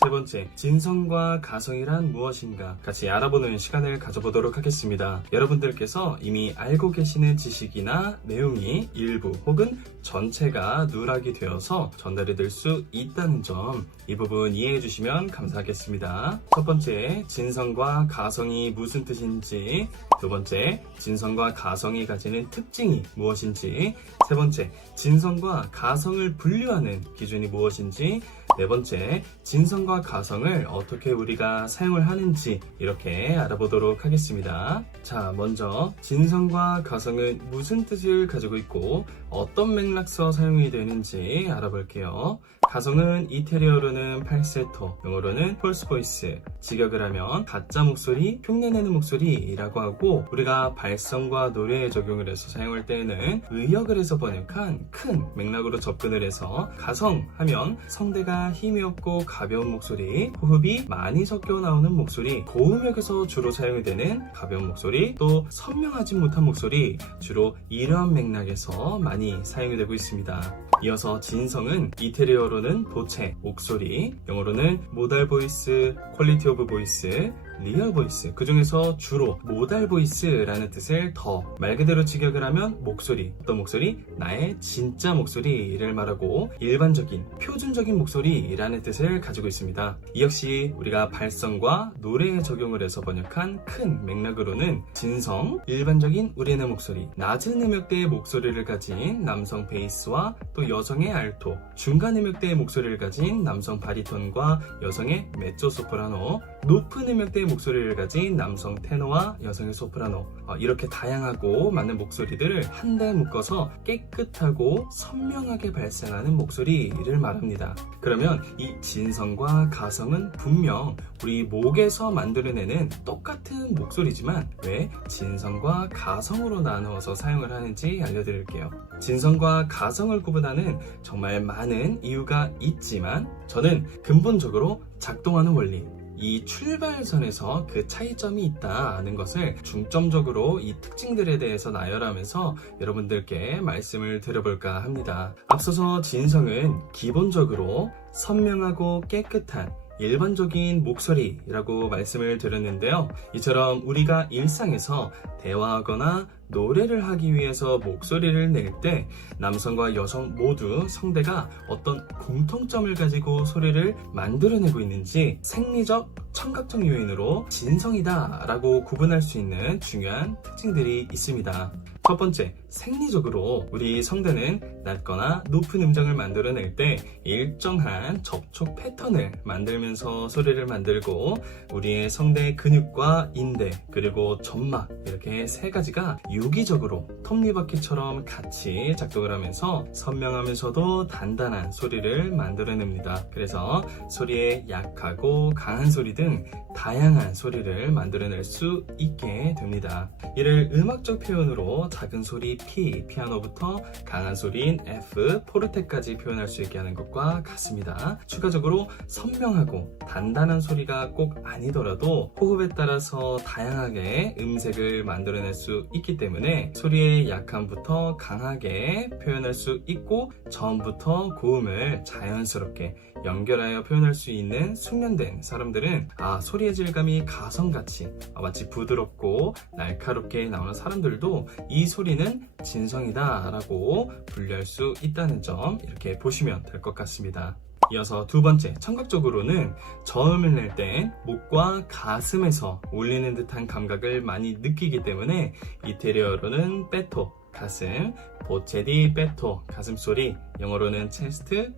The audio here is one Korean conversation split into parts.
세 번째, 진성과 가성이란 무엇인가 같이 알아보는 시간을 가져보도록 하겠습니다. 여러분들께서 이미 알고 계시는 지식이나 내용이 일부 혹은 전체가 누락이 되어서 전달이 될 수 있다는 점, 이 부분 이해해 주시면 감사하겠습니다. 첫 번째, 진성과 가성이 무슨 뜻인지, 두 번째, 진성과 가성이 가지는 특징이 무엇인지, 세 번째, 진성과 가성을 분류하는 기준이 무엇인지, 네 번째, 진성과 가성을 어떻게 우리가 사용을 하는지 이렇게 알아보도록 하겠습니다. 자, 먼저 진성과 가성은 무슨 뜻을 가지고 있고 어떤 맥락서 사용이 되는지 알아볼게요. 가성은 이태리어로는 팔세토, 영어로는 폴스 보이스, 직역을 하면 가짜 목소리, 흉내내는 목소리라고 하고, 우리가 발성과 노래에 적용을 해서 사용할 때에는 의역을 해서 번역한 큰 맥락으로 접근을 해서 가성하면 성대가 힘이 없고 가벼운 목소리, 호흡이 많이 섞여 나오는 목소리, 고음역에서 주로 사용이 되는 가벼운 목소리, 또 선명하지 못한 목소리, 주로 이러한 맥락에서 많이 사용이 되고 있습니다. 이어서 진성은 이태리어로는 보체, 목소리, 영어로는 모달 보이스, 퀄리티 오브 보이스, 리얼 보이스, 그 중에서 주로 모달 보이스라는 뜻을 더 말 그대로 직역을 하면 목소리, 어떤 목소리? 나의 진짜 목소리를 말하고 일반적인, 표준적인 목소리라는 뜻을 가지고 있습니다. 이 역시 우리가 발성과 노래에 적용을 해서 번역한 큰 맥락으로는 진성, 일반적인 우리의 목소리, 낮은 음역대의 목소리를 가진 남성 베이스와 또 여성의 알토, 중간 음역대의 목소리를 가진 남성 바리톤과 여성의 메조 소프라노, 높은 음역대의 목소리를 가진 남성 테너와 여성의 소프라노, 이렇게 다양하고 많은 목소리들을 한데 묶어서 깨끗하고 선명하게 발생하는 목소리를 말합니다. 그러면 이 진성과 가성은 분명 우리 목에서 만들어내는 똑같은 목소리지만 왜 진성과 가성으로 나누어서 사용을 하는지 알려드릴게요. 진성과 가성을 구분하는 정말 많은 이유가 있지만 저는 근본적으로 작동하는 원리, 이 출발선에서 그 차이점이 있다는 것을 중점적으로 이 특징들에 대해서 나열하면서 여러분들께 말씀을 드려볼까 합니다. 앞서서 진성은 기본적으로 선명하고 깨끗한 일반적인 목소리라고 말씀을 드렸는데요. 이처럼 우리가 일상에서 대화하거나 노래를 하기 위해서 목소리를 낼 때 남성과 여성 모두 성대가 어떤 공통점을 가지고 소리를 만들어내고 있는지 생리적, 청각적 요인으로 진성이다 라고 구분할 수 있는 중요한 특징들이 있습니다. 첫 번째, 생리적으로 우리 성대는 낮거나 높은 음정을 만들어낼 때 일정한 접촉 패턴을 만들면서 소리를 만들고, 우리의 성대 근육과 인대 그리고 점막, 이렇게 세 가지가 유기적으로 톱니바퀴처럼 같이 작동을 하면서 선명하면서도 단단한 소리를 만들어냅니다. 그래서 소리의 약하고 강한 소리 등 다양한 소리를 만들어낼 수 있게 됩니다. 이를 음악적 표현으로 작은 소리 P, 피아노부터 강한 소리인 F, 포르테까지 표현할 수 있게 하는 것과 같습니다. 추가적으로 선명하고 단단한 소리가 꼭 아니더라도 호흡에 따라서 다양하게 음색을 만들어낼 수 있기 때문에 소리의 약함부터 강하게 표현할 수 있고 저음부터 고음을 자연스럽게 연결하여 표현할 수 있는 숙련된 사람들은 소리의 질감이 가성같이 마치 부드럽고 날카롭게 나오는 사람들도 이 소리는 진성이다 라고 분류할 수 있다는 점, 이렇게 보시면 될 것 같습니다. 이어서 두 번째, 청각적으로는 저음을 낼 땐 목과 가슴에서 울리는 듯한 감각을 많이 느끼기 때문에 이태리어로는 빼토, 가슴, 보체디 빼토, 가슴소리, 영어로는 체스트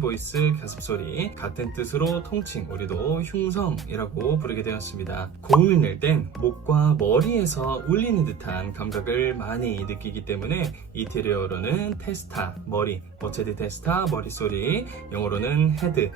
보이스, 가슴소리, 같은 뜻으로 통칭 우리도 흉성이라고 부르게 되었습니다. 고음을 낼 땐 목과 머리에서 울리는 듯한 감각을 많이 느끼기 때문에 이태리어로는 테스타, 머리, 보체디 테스타, 머릿소리, 영어로는 헤드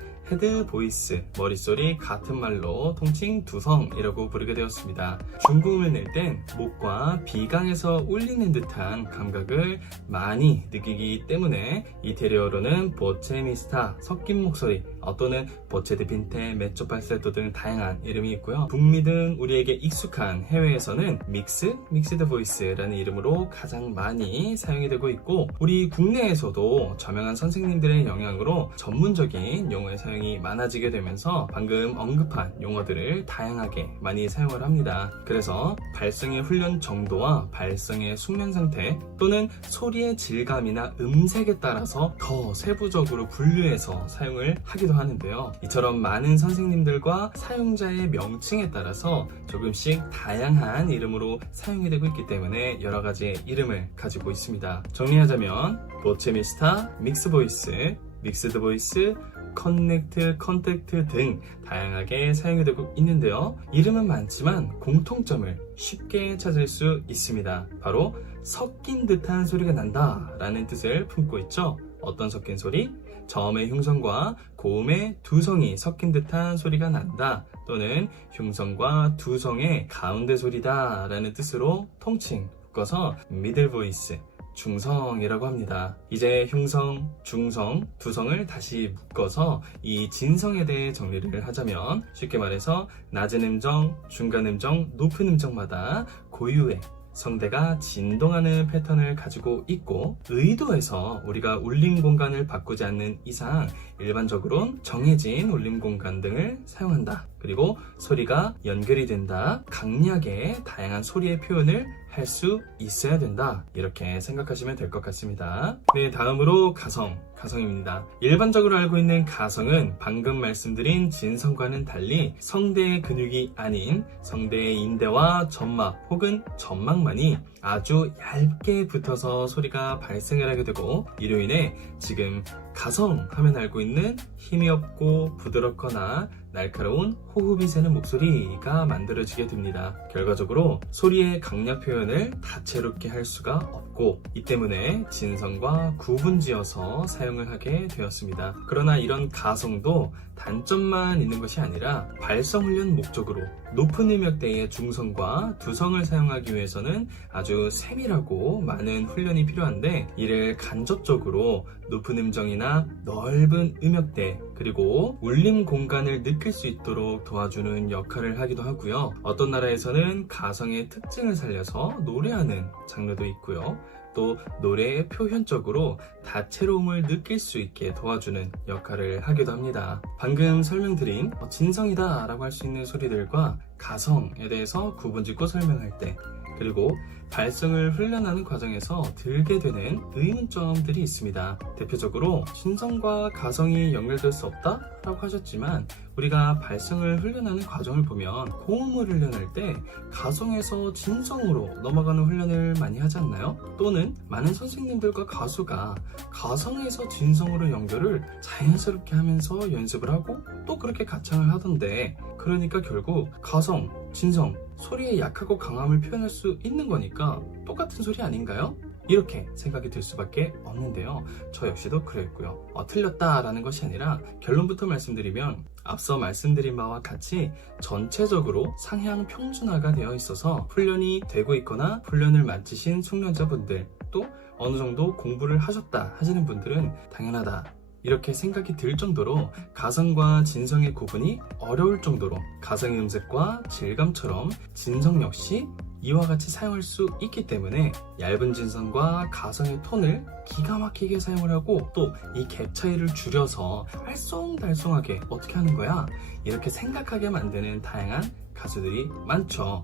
보이스, 머릿소리, 같은 말로 통칭 두성이라고 부르게 되었습니다. 중고음을 낼 땐 목과 비강에서 울리는 듯한 감각을 많이 느끼기 때문에 이태리어로는 보체미스타, 섞인 목소리, 또는 보체드 빈테, 메초 팔세토 등 다양한 이름이 있고요. 북미 등 우리에게 익숙한 해외에서는 믹스드 보이스라는 이름으로 가장 많이 사용이 되고 있고, 우리 국내에서도 저명한 선생님들의 영향으로 전문적인 용어의 사용이 많아지게 되면서 방금 언급한 용어들을 다양하게 많이 사용을 합니다. 그래서 발성의 훈련 정도와 발성의 숙련 상태 또는 소리의 질감이나 음색에 따라서 더 세부적으로 분류해서 사용을 하기도 하는데요. 이처럼 많은 선생님들과 사용자의 명칭에 따라서 조금씩 다양한 이름으로 사용이 되고 있기 때문에 여러 가지의 이름을 가지고 있습니다. 정리하자면 보체미스타, 믹스보이스, 믹스드 보이스, 커넥트, 컨택트 등 다양하게 사용이 되고 있는데요. 이름은 많지만 공통점을 쉽게 찾을 수 있습니다. 바로 섞인 듯한 소리가 난다 라는 뜻을 품고 있죠. 어떤 섞인 소리? 저음의 흉성과 고음의 두성이 섞인 듯한 소리가 난다, 또는 흉성과 두성의 가운데 소리다 라는 뜻으로 통칭 묶어서 미들 보이스, 중성이라고 합니다. 이제 흉성, 중성, 두성을 다시 묶어서 이 진성에 대해 정리를 하자면, 쉽게 말해서 낮은 음정, 중간 음정, 높은 음정마다 고유의 성대가 진동하는 패턴을 가지고 있고, 의도해서 우리가 울림 공간을 바꾸지 않는 이상 일반적으로는 정해진 울림 공간 등을 사용한다. 그리고 소리가 연결이 된다. 강약의 다양한 소리의 표현을 할 수 있어야 된다. 이렇게 생각하시면 될 것 같습니다. 네, 다음으로 가성입니다. 일반적으로 알고 있는 가성은 방금 말씀드린 진성과는 달리 성대의 근육이 아닌 성대의 인대와 점막 혹은 점막만이 아주 얇게 붙어서 소리가 발생을 하게 되고, 이로 인해 지금 가성 하면 알고 있는 힘이 없고 부드럽거나 날카로운 호흡이 새는 목소리가 만들어지게 됩니다. 결과적으로 소리의 강약 표현을 다채롭게 할 수가 없고, 이 때문에 진성과 구분지어서 사용을 하게 되었습니다. 그러나 이런 가성도 단점만 있는 것이 아니라 발성 훈련 목적으로 높은 음역대의 중성과 두성을 사용하기 위해서는 아주 세밀하고 많은 훈련이 필요한데, 이를 간접적으로 높은 음정이나 넓은 음역대 그리고 울림 공간을 느낄 수 있도록 도와주는 역할을 하기도 하고요. 어떤 나라에서는 가성의 특징을 살려서 노래하는 장르도 있고요. 또 노래의 표현적으로 다채로움을 느낄 수 있게 도와주는 역할을 하기도 합니다. 방금 설명드린 진성이다 라고 할 수 있는 소리들과 가성에 대해서 구분짓고 설명할 때, 그리고 발성을 훈련하는 과정에서 들게 되는 의문점들이 있습니다. 대표적으로 진성과 가성이 연결될 수 없다 라고 하셨지만, 우리가 발성을 훈련하는 과정을 보면 고음을 훈련할 때 가성에서 진성으로 넘어가는 훈련을 많이 하지 않나요? 또는 많은 선생님들과 가수가 가성에서 진성으로 연결을 자연스럽게 하면서 연습을 하고 또 그렇게 가창을 하던데, 그러니까 결국 가성, 진성, 소리의 약하고 강함을 표현할 수 있는 거니까 똑같은 소리 아닌가요? 이렇게 생각이 들 수밖에 없는데요. 저 역시도 그랬고요. 틀렸다라는 것이 아니라 결론부터 말씀드리면, 앞서 말씀드린 바와 같이 전체적으로 상향 평준화가 되어 있어서 훈련이 되고 있거나 훈련을 마치신 숙련자분들, 또 어느 정도 공부를 하셨다 하시는 분들은 당연하다 이렇게 생각이 들 정도로 가성과 진성의 구분이 어려울 정도로 가성의 음색과 질감처럼 진성 역시 이와 같이 사용할 수 있기 때문에 얇은 진성과 가성의 톤을 기가 막히게 사용을 하고, 또 이 갭 차이를 줄여서 알쏭달쏭하게 어떻게 하는 거야? 이렇게 생각하게 만드는 다양한 가수들이 많죠.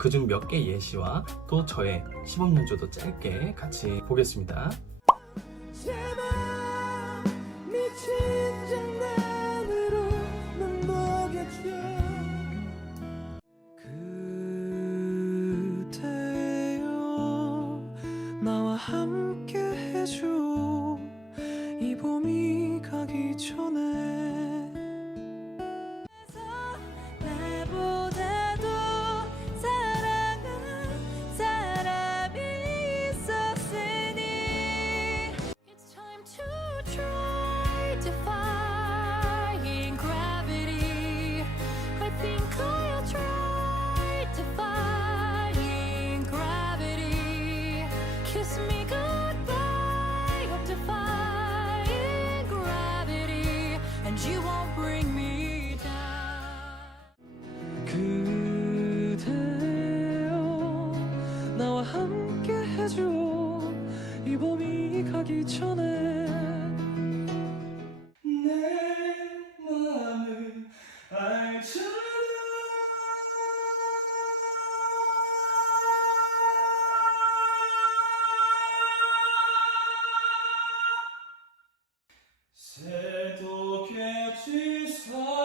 그중 몇 개 예시와 또 저의 시범 연주도 짧게 같이 보겠습니다. 나와 함께 해줘 이 봄이 가기 전에. 나보다도 사랑한 사람이 있었으니 It's time to try defying gravity. I think I'll try defying gravity. Kiss me good. 새도 깨치 사베라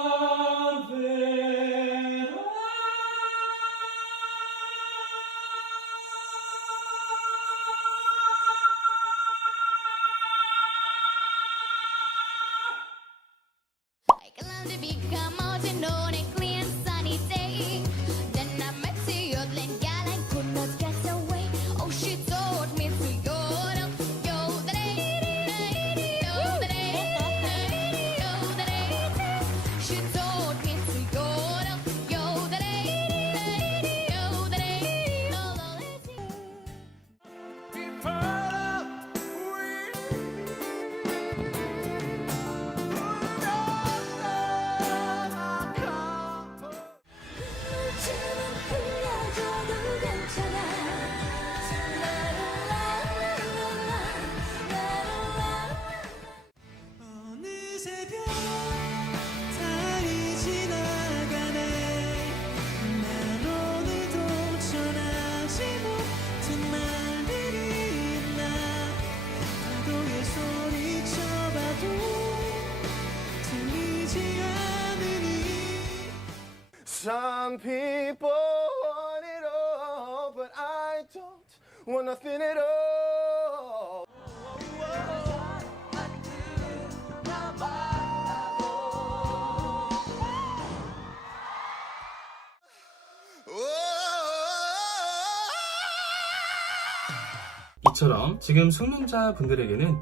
Like a lamb to become all to know a clear sunny day. Then I met your gal and could not get away. Oh, she told me to go, yo, the lady, yo, the lady, yo, the lady. She told me to go, yo, the lady, yo, the lady, yo, the lady. 춤은 흘려줘도 괜찮아. 어느새 별달이 지나가네. 난 오늘도 전하지 못한 말들이 있나. 파도에 소리쳐봐도 들리지 않으니. Some people want it all, but I don't want nothing at all. 이처럼 지금 숙련자 분들에게는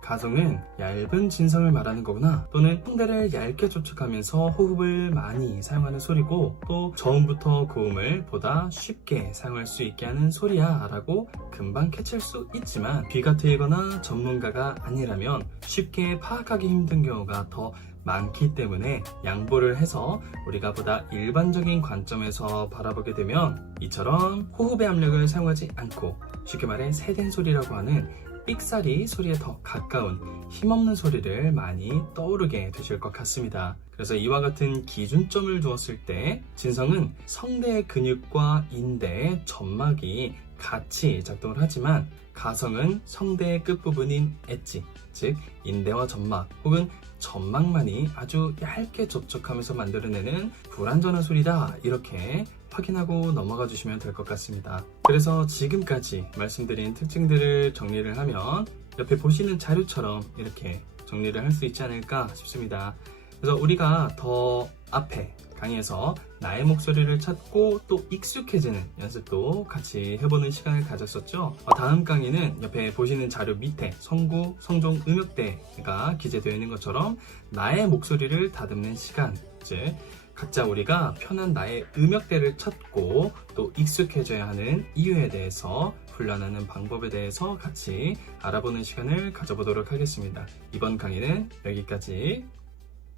가성은 얇은 진성을 말하는 거구나, 또는 홍대를 얇게 조축하면서 호흡을 많이 사용하는 소리고, 또 저음부터 고음을 보다 쉽게 사용할 수 있게 하는 소리야 라고 금방 캐칠 수 있지만, 귀가 트이거나 전문가가 아니라면 쉽게 파악하기 힘든 경우가 더 많기 때문에 양보를 해서 우리가 보다 일반적인 관점에서 바라보게 되면 이처럼 호흡의 압력을 사용하지 않고, 쉽게 말해 새된 소리라고 하는 삑사리 소리에 더 가까운 힘없는 소리를 많이 떠오르게 되실 것 같습니다. 그래서 이와 같은 기준점을 두었을 때 진성은 성대의 근육과 인대, 점막이 같이 작동을 하지만, 가성은 성대의 끝부분인 엣지, 즉 인대와 점막 혹은 점막만이 아주 얇게 접촉하면서 만들어내는 불완전한 소리다, 이렇게 확인하고 넘어가 주시면 될 것 같습니다. 그래서 지금까지 말씀드린 특징들을 정리를 하면 옆에 보시는 자료처럼 이렇게 정리를 할 수 있지 않을까 싶습니다. 그래서 우리가 더 앞에 강의에서 나의 목소리를 찾고 또 익숙해지는 연습도 같이 해보는 시간을 가졌었죠. 다음 강의는 옆에 보시는 자료 밑에 성구, 성종, 음역대가 기재되어 있는 것처럼 나의 목소리를 다듬는 시간, 즉 각자 우리가 편한 나의 음역대를 찾고 또 익숙해져야 하는 이유에 대해서, 훈련하는 방법에 대해서 같이 알아보는 시간을 가져보도록 하겠습니다. 이번 강의는 여기까지.